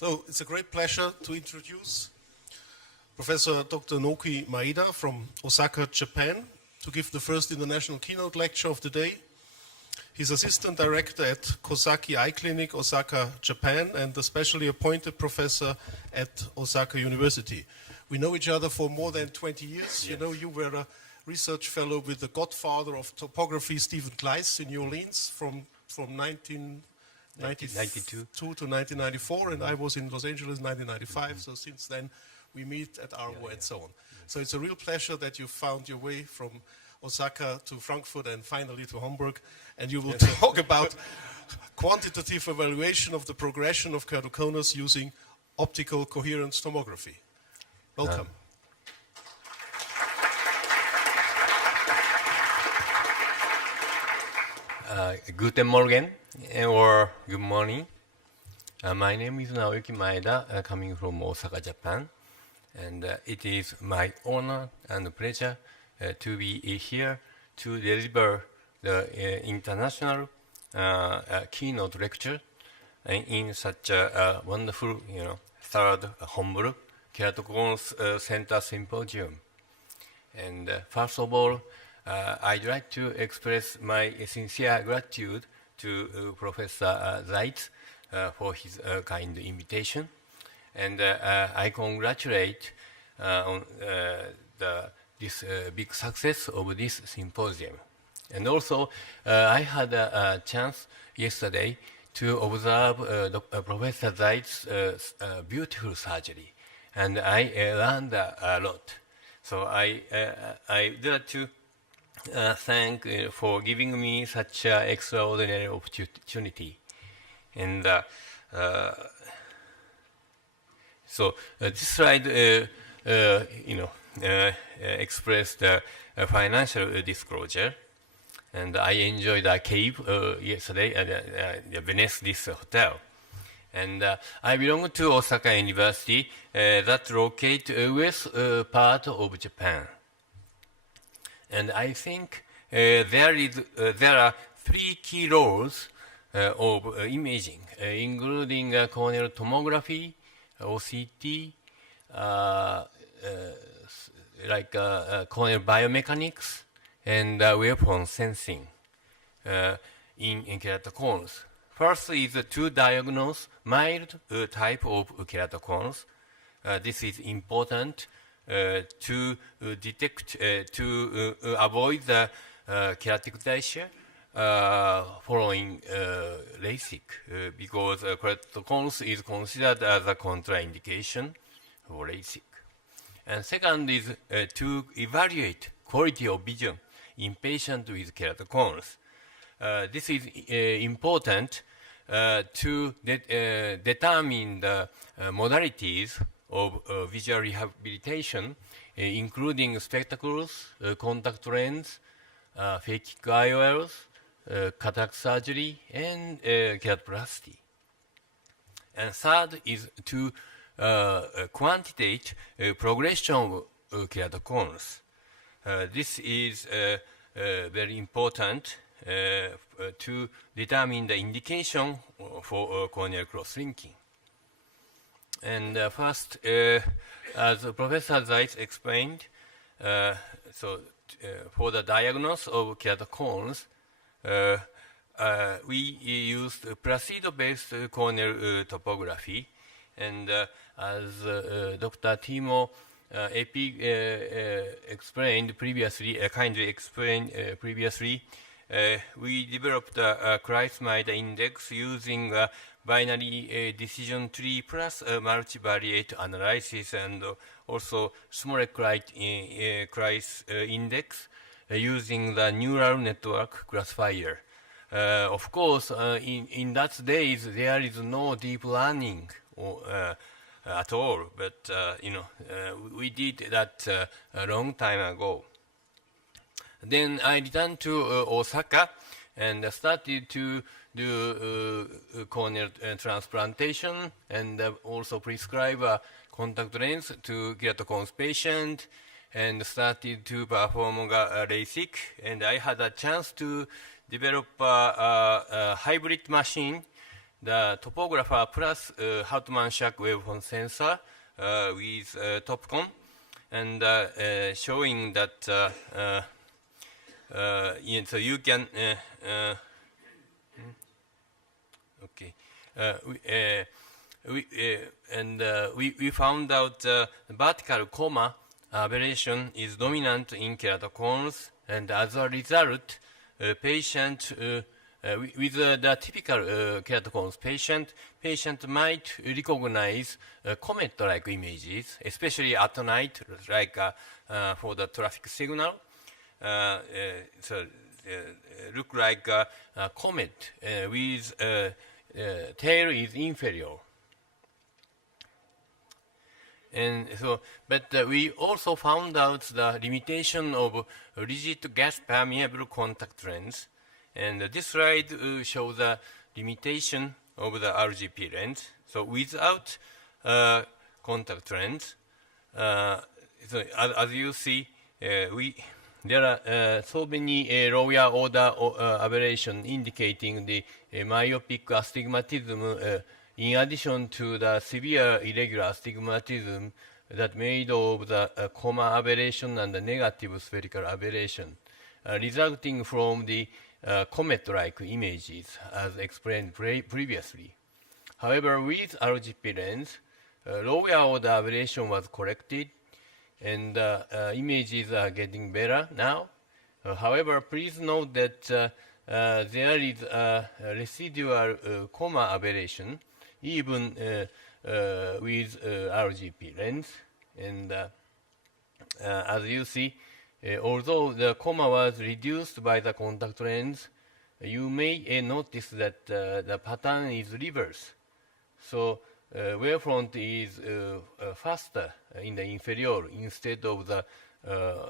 So it's a great pleasure to introduce Professor Dr. Naoki Maeda from Osaka, Japan, to give the first international keynote lecture of the day. He's Assistant Director at Kosaki Eye Clinic, Osaka, Japan, and a specially appointed professor at Osaka University. We know each other for more than 20 years. Yes. You know, you were a research fellow with the godfather of topography, Stephen Gleis, in New Orleans from 1992 to 1994, and I was in Los Angeles in 1995, so since then we meet at Arvo and so on. So it's a real pleasure that you found your way from Osaka to Frankfurt and finally to Hamburg, and you will talk about quantitative evaluation of the progression of keratoconus using optical coherence tomography. Welcome. Guten Morgen or good morning. My name is Naoki Maeda, coming from Osaka, Japan, and it is my honor and pleasure to be here to deliver the international keynote lecture in such a wonderful, third Hamburg Keratoconus Center Symposium. And first of all, I'd like to express my sincere gratitude to Professor Zeitz for his kind invitation. And I congratulate on this big success of this symposium. And also, I had a chance yesterday to observe Professor Zeitz's beautiful surgery. And I learned a lot. So I would like to thank for giving me such an extraordinary opportunity. And so this slide, expressed financial disclosure. And I enjoyed a cave yesterday at the Venice this hotel. And I belong to Osaka University that locates west part of Japan. And I think there are three key roles of imaging, including corneal tomography, OCT, corneal biomechanics, and weapon sensing in keratoconus. First is to diagnose mild type of keratoconus. This is important to detect, to avoid the keratoconus following LASIK, because keratoconus is considered as a contraindication for LASIK. And second is to evaluate quality of vision in patients with keratoconus. This is important to determine the modalities of visual rehabilitation, including spectacles, contact lens, phakic IOLs, cataract surgery, and keratoplasty. And third is to quantitate progression of keratoconus. This is very important to determine the indication for corneal cross-linking. And first, as Professor Zeitz explained, for the diagnosis of keratoconus, we used placebo-based corneal topography. And as Dr. Timo explained previously, kindly explained previously, we developed a Maeda index using binary decision tree plus multivariate analysis, and also small Kreis index using the neural network classifier. Of course, in that days there is no deep learning at all, but we did that a long time ago. Then I returned to Osaka and started to do corneal transplantation, and also prescribe a contact lens to keratoconus patient, and started to perform LASIK. And I had a chance to develop a hybrid machine the topographer plus Hartmann-Shack waveform sensor with TopCon, and showing that so you can okay. We found out vertical comma aberration is dominant in keratoconus, and as a result, patient with the typical keratoconus patient might recognize comet-like images, especially at night, like for the traffic signal. So look like a comet with tail is inferior. And so, but we also found out the limitation of rigid gas permeable contact lens. And this slide shows the limitation of the RGP lens. So without contact lens, so as you see, there are so many lower order aberration indicating the myopic astigmatism in addition to the severe irregular astigmatism that made of the comma aberration and the negative spherical aberration, resulting from the comet-like images as explained previously. However, with RGP lens, lower order aberration was corrected, and images are getting better now. However, please note that there is a residual comma aberration even with RGP lens. And as you see, although the comma was reduced by the contact lens, you may notice that the pattern is reverse. So wavefront is faster in the inferior instead of the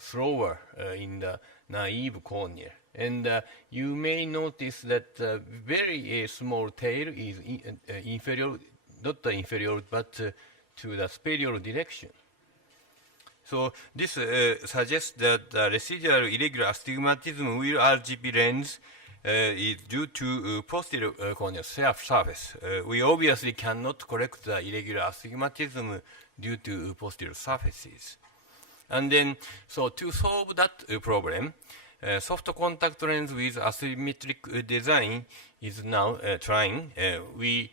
slower in the naive cornea. And you may notice that very small tail is inferior, not inferior, but to the superior direction. So this suggests that the residual irregular astigmatism with RGP lens is due to posterior corneal surface. We obviously cannot correct the irregular astigmatism due to posterior surfaces. And then, so to solve that problem, soft contact lens with asymmetric design is now trying. We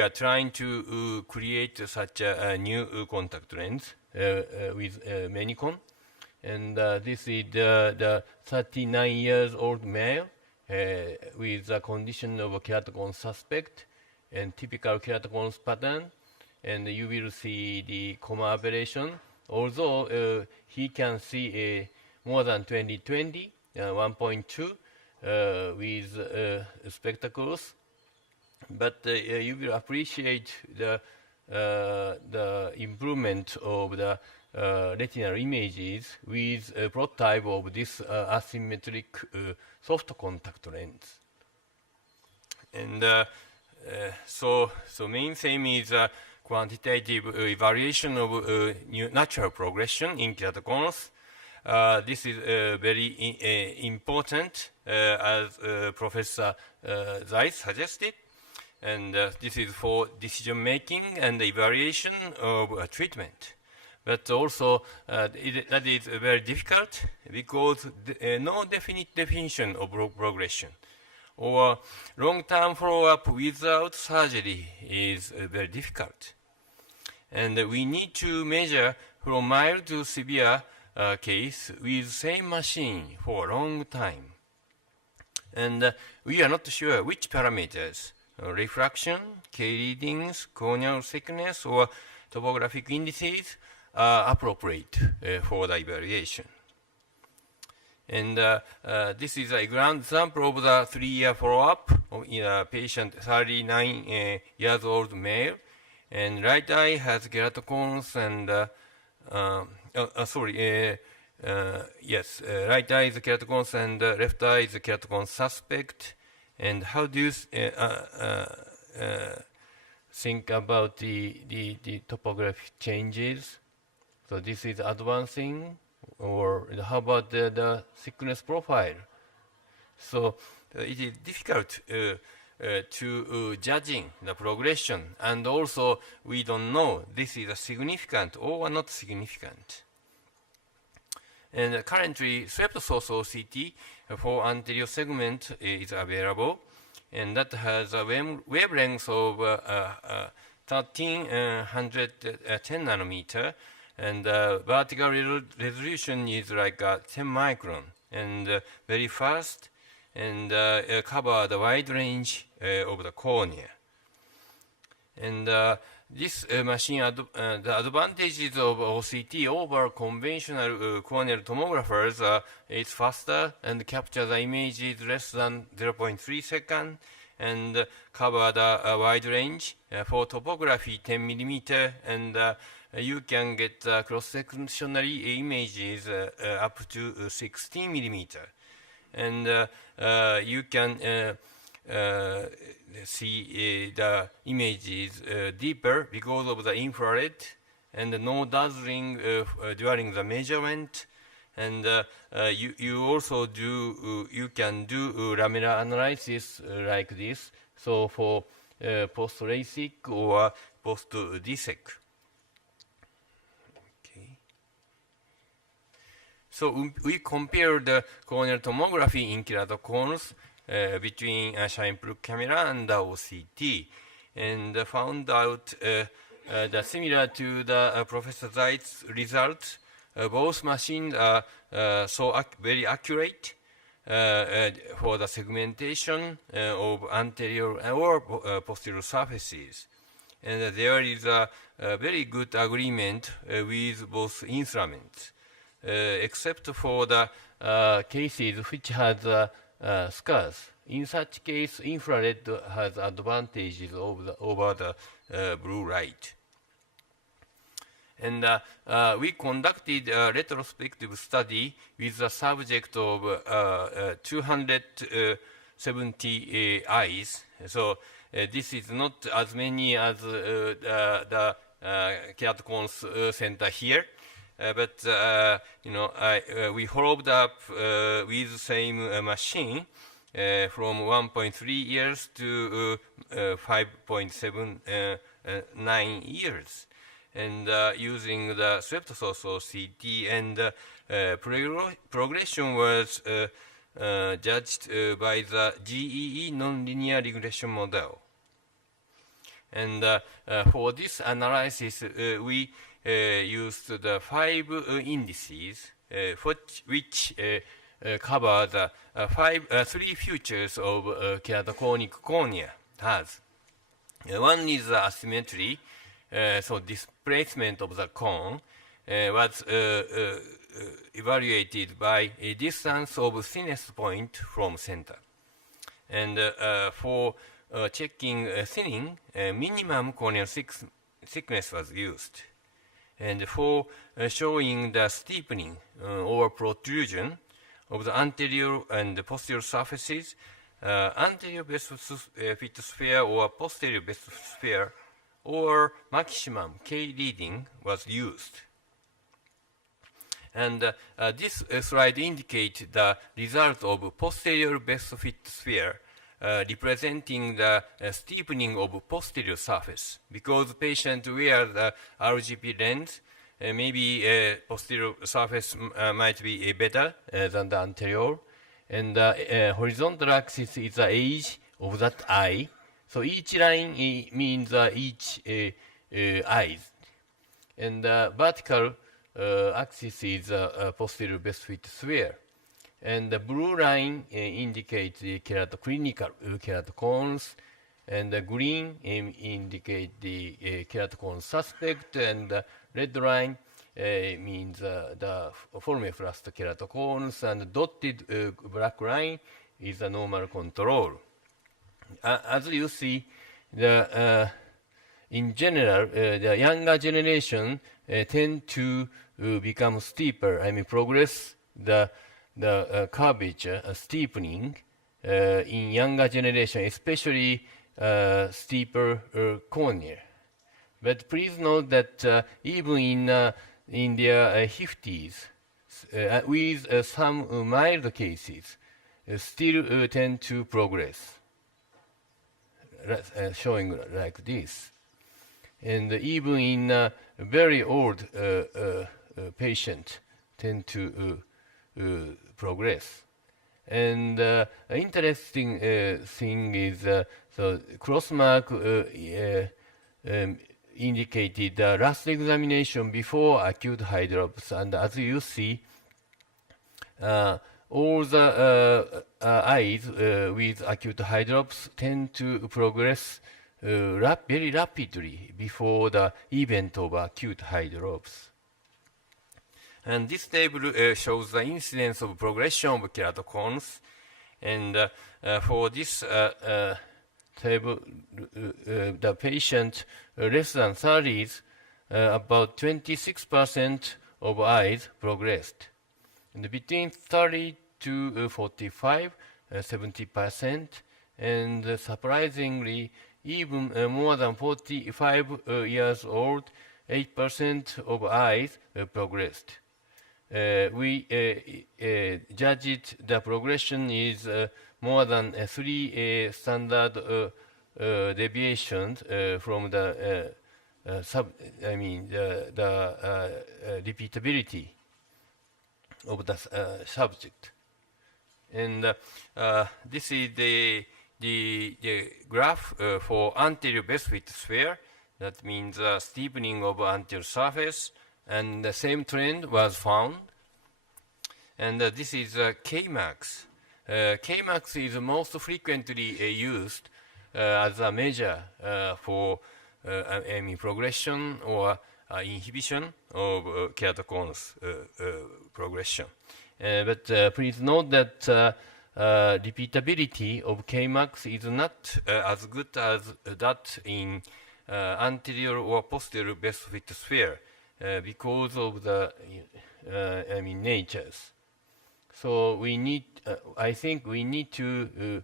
are trying to create such a new contact lens with Manicon. And this is the 39 years old male with the condition of a keratoconus suspect and typical keratoconus pattern. And you will see the comma aberration. Although he can see more than 20/20, 1.2 with spectacles, but you will appreciate the improvement of the retinal images with a prototype of this asymmetric soft contact lens. And so main theme is quantitative evaluation of natural progression in keratoconus. This is very important, as Professor Zeiss suggested. And this is for decision making and evaluation of treatment. But also, that is very difficult because no definite definition of progression or long-term follow-up without surgery is very difficult. And we need to measure from mild to severe case with same machine for a long time. And we are not sure which parameters, refraction, K readings, corneal thickness, or topographic indices are appropriate for the evaluation. And this is a grand example of the 3-year follow-up in a patient, 39 years old male. And right eye has keratoconus and, right eye is keratoconus and left eye is keratoconus suspect. And how do you think about the topographic changes? So this is advancing, or how about the thickness profile? So it is difficult to judging the progression, and also we don't know this is a significant or not significant. And currently, swept source OCT for anterior segment is available, and that has a wavelength of 1310 nanometer, and vertical resolution is like 10 micron, and very fast, and cover the wide range of the cornea. And this machine, the advantages of OCT over conventional corneal tomographers is faster and capture the images less than 0.3 seconds, and cover the wide range. For topography 10 millimeter, and you can get cross-sectionary images up to 16 millimeter. And you can see the images deeper because of the infrared, and no dazzling during the measurement. And you also you can do lamellar analysis like this, so for post-LASIK or post-DSEK. Okay. So we compared the corneal tomography in keratoconus between a Scheimpflug camera and the OCT, and found out that similar to the Professor Zeit's results, both machines are very accurate for the segmentation of anterior or posterior surfaces. And there is a very good agreement with both instruments, except for the cases which has scars. In such case, infrared has advantages over the blue light. And we conducted a retrospective study with a subject of 270 eyes. So this is not as many as the keratoconus center here. But we followed up with the same machine from 1.3 years to 5.79 years, and using the swept source OCT, and progression was judged by the GEE nonlinear regression model. And for this analysis, we used the 5 indices, which cover the 3 features of keratoconic cornea has. One is asymmetry, so displacement of the cone was evaluated by a distance of thinnest point from center. And for checking thinning, minimum corneal thickness was used. And for showing the steepening or protrusion of the anterior and posterior surfaces, anterior best fit sphere or posterior best sphere or maximum K reading was used. And this slide indicates the result of posterior best fit sphere representing the steepening of posterior surface, because patient wear the RGP lens, maybe posterior surface might be better than the anterior, and the horizontal axis is the age of that eye. So each line means each eye, and the vertical axis is posterior best fit sphere. And the blue line indicates the clinical keratoconus, and the green indicates the keratoconus suspect, and the red line means the formifrust keratoconus, and the dotted black line is the normal control. As you see, in general, the younger generation tend to become steeper. Progress the curvature, steepening in younger generation, especially steeper cornea. But please note that even in their 50s, with some mild cases, still tend to progress. showing like this. And even in very old patient tend to progress. And interesting thing is so cross mark indicated the last examination before acute eye drops, and as you see, all the eyes with acute eye drops tend to progress very rapidly before the event of acute eye drops. And this table shows the incidence of progression of keratoconus. And for this table, the patient less than 30s, about 26% of eyes progressed. And between 30 to 45, 70%, and surprisingly, even more than 45 years old, 8% of eyes progressed. We judged the progression is more than 3 standard deviations from the repeatability of the subject. And this is the graph for anterior best fit sphere. That means steepening of anterior surface, and the same trend was found. And this is Kmax. Kmax is most frequently used as a measure for progression or inhibition of keratoconus progression. But please note that repeatability of Kmax is not as good as that in anterior or posterior best fit sphere because of the natures. So we need, I think we need to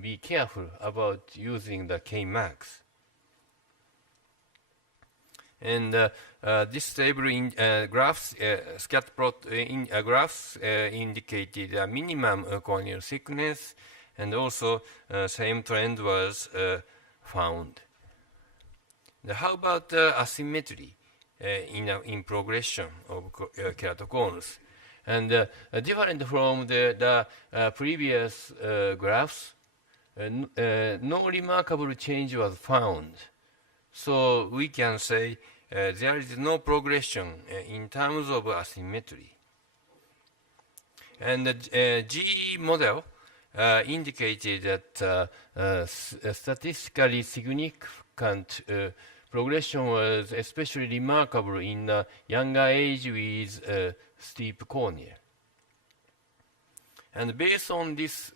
be careful about using the Kmax. And this table in graphs, scatter plot in graphs indicated a minimum corneal thickness, and also same trend was found. Now, how about asymmetry in progression of keratoconus? And different from the previous graphs, no remarkable change was found. So we can say there is no progression in terms of asymmetry. And the GE model indicated that statistically significant progression was especially remarkable in younger age with steep cornea. And based on this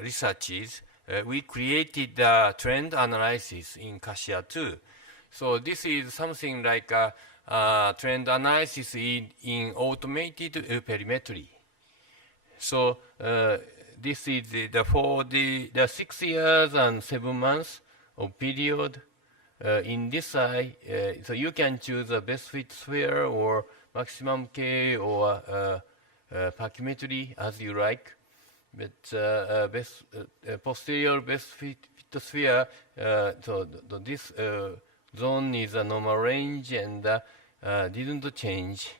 researches, we created the trend analysis in CASIA 2. So this is something like a trend analysis in automated perimetry. So this is for the 6 years and 7 months of period in this eye. So you can choose a best fit sphere or maximum K or pachymetry as you like. But posterior best fit sphere, so this zone is a normal range and didn't change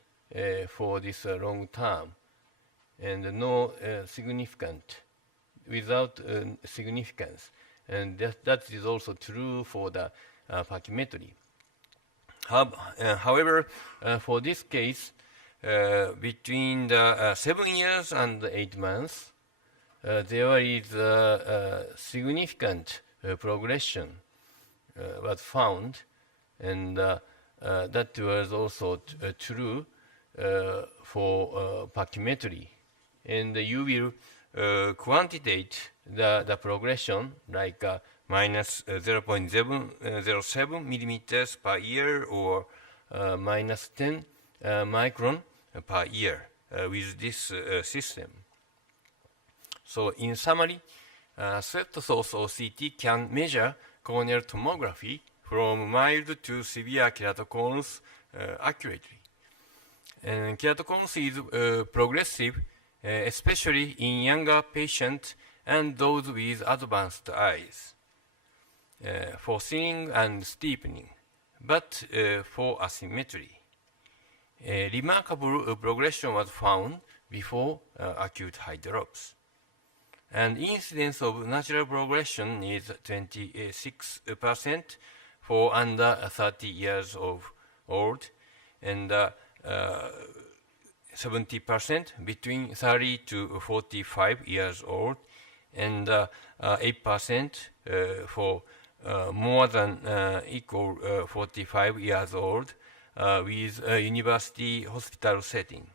for this long term, and no significant, without significance. And that is also true for the pachymetry. However, for this case, between the 7 years and 8 months, there is significant progression was found, and that was also true for pachymetry. And you will quantitate the progression like minus 0.07 millimeters per year or minus 10 micron per year with this system. So in summary, swept source OCT can measure corneal tomography from mild to severe keratoconus accurately. And keratoconus is progressive, especially in younger patients and those with advanced eyes, for thinning and steepening, but for asymmetry. A remarkable progression was found before acute eye drops. And incidence of natural progression is 26% for under 30 years old, and 70% between 30 to 45 years old, and 8% for more than equal 45 years old with a university hospital setting.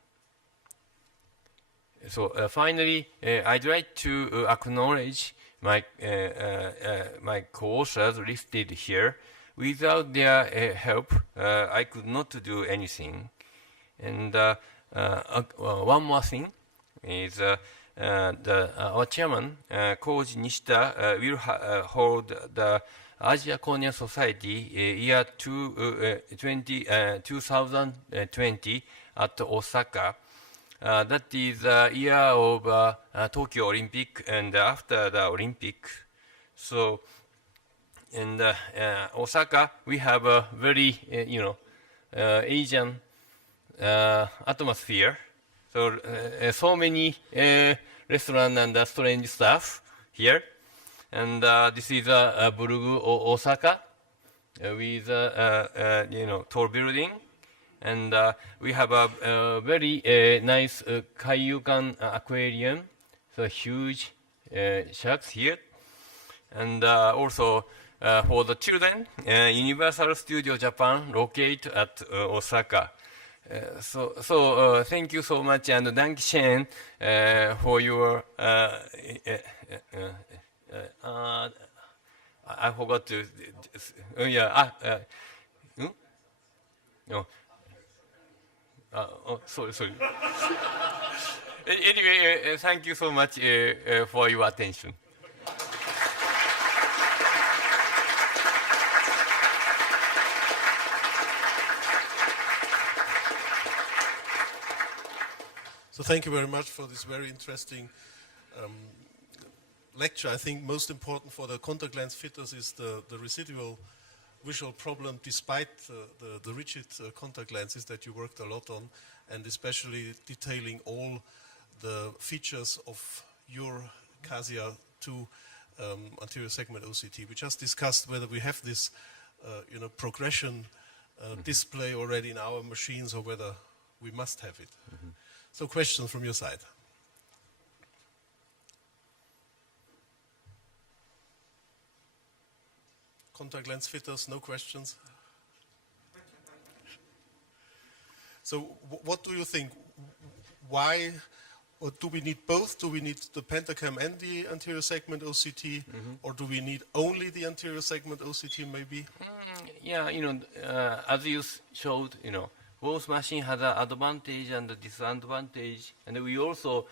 So finally, I'd like to acknowledge my co-authors listed here. Without their help, I could not do anything. And one more thing is our chairman, Koji Nishita, will hold the Asia Cornea Society year 2020 at Osaka. That is the year of Tokyo Olympic and after the Olympic. So in Osaka, we have a very, Asian atmosphere. So, so many restaurants and strange stuff here. And this is Burugu, Osaka, with tall building. And we have a very nice Kaiyukan aquarium, so huge sharks here. And also for the children, Universal Studio Japan located at Osaka. So thank you so much, and Dankeschön for your. I forgot to. No. Sorry. Anyway, thank you so much for your attention. So thank you very much for this very interesting lecture. I think most important for the contact lens fitters is the residual visual problem, despite the rigid contact lenses that you worked a lot on, and especially detailing all the features of your CASIA 2 anterior segment OCT. We just discussed whether we have this progression display already in our machines or whether we must have it. So questions from your side? Contact lens fitters, no questions? So what do you think? Why, or do we need both? Do we need the pentacam and the anterior segment OCT, or do we need only the anterior segment OCT maybe? Yeah, as you showed, both machines have an advantage and a disadvantage, and we also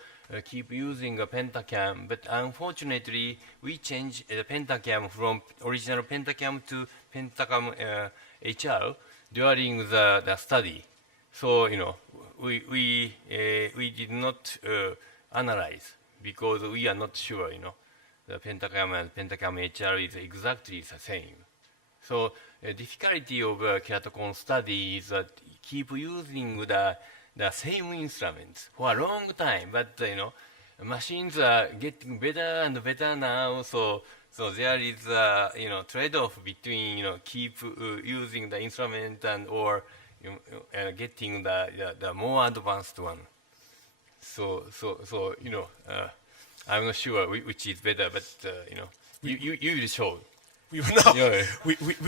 keep using a pentacam, but unfortunately we changed the pentacam from original pentacam to pentacam HR during the study. So we did not analyze because we are not sure the pentacam and pentacam HR is exactly the same. So difficulty of keratoconus study is that keep using the same instruments for a long time, but machines are getting better and better now. So there is a trade-off between keep using the instrument and or getting the more advanced one. So I'm not sure which is better, but you will show. We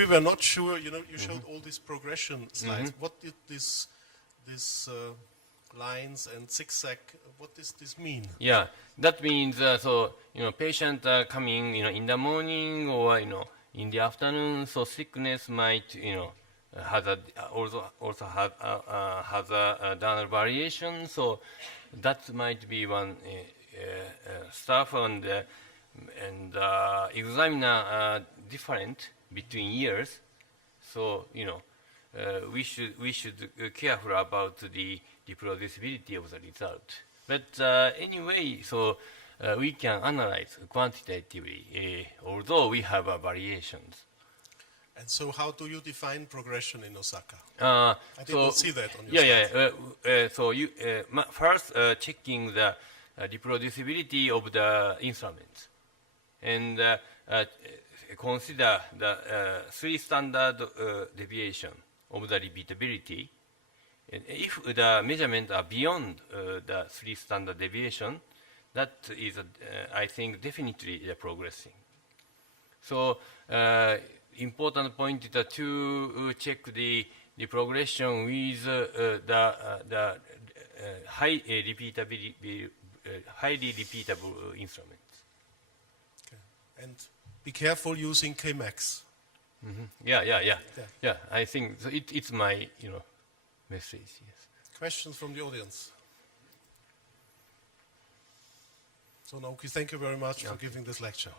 were not sure. You showed all these progression slides. What did this lines and zigzag? What does this mean? Yeah, that means patient coming in the morning or in the afternoon. So sickness might has also has a donor variation. So that might be one stuff, and examiner different between years. So we should careful about the reproducibility of the result. But anyway, so we can analyze quantitatively, although we have variations. And so how do you define progression in Osaka? I did not see that on your yeah. So you first checking the reproducibility of the instruments, and consider the three standard deviation of the repeatability. And if the measurements are beyond the three standard deviation, that is, I think, definitely progressing. So important point is to check the progression with the highly repeatable instruments. Okay. And be careful using Kmax. Yeah. I think so it's my message. Yes. Questions from the audience? So Naoki, thank you very much for giving this lecture.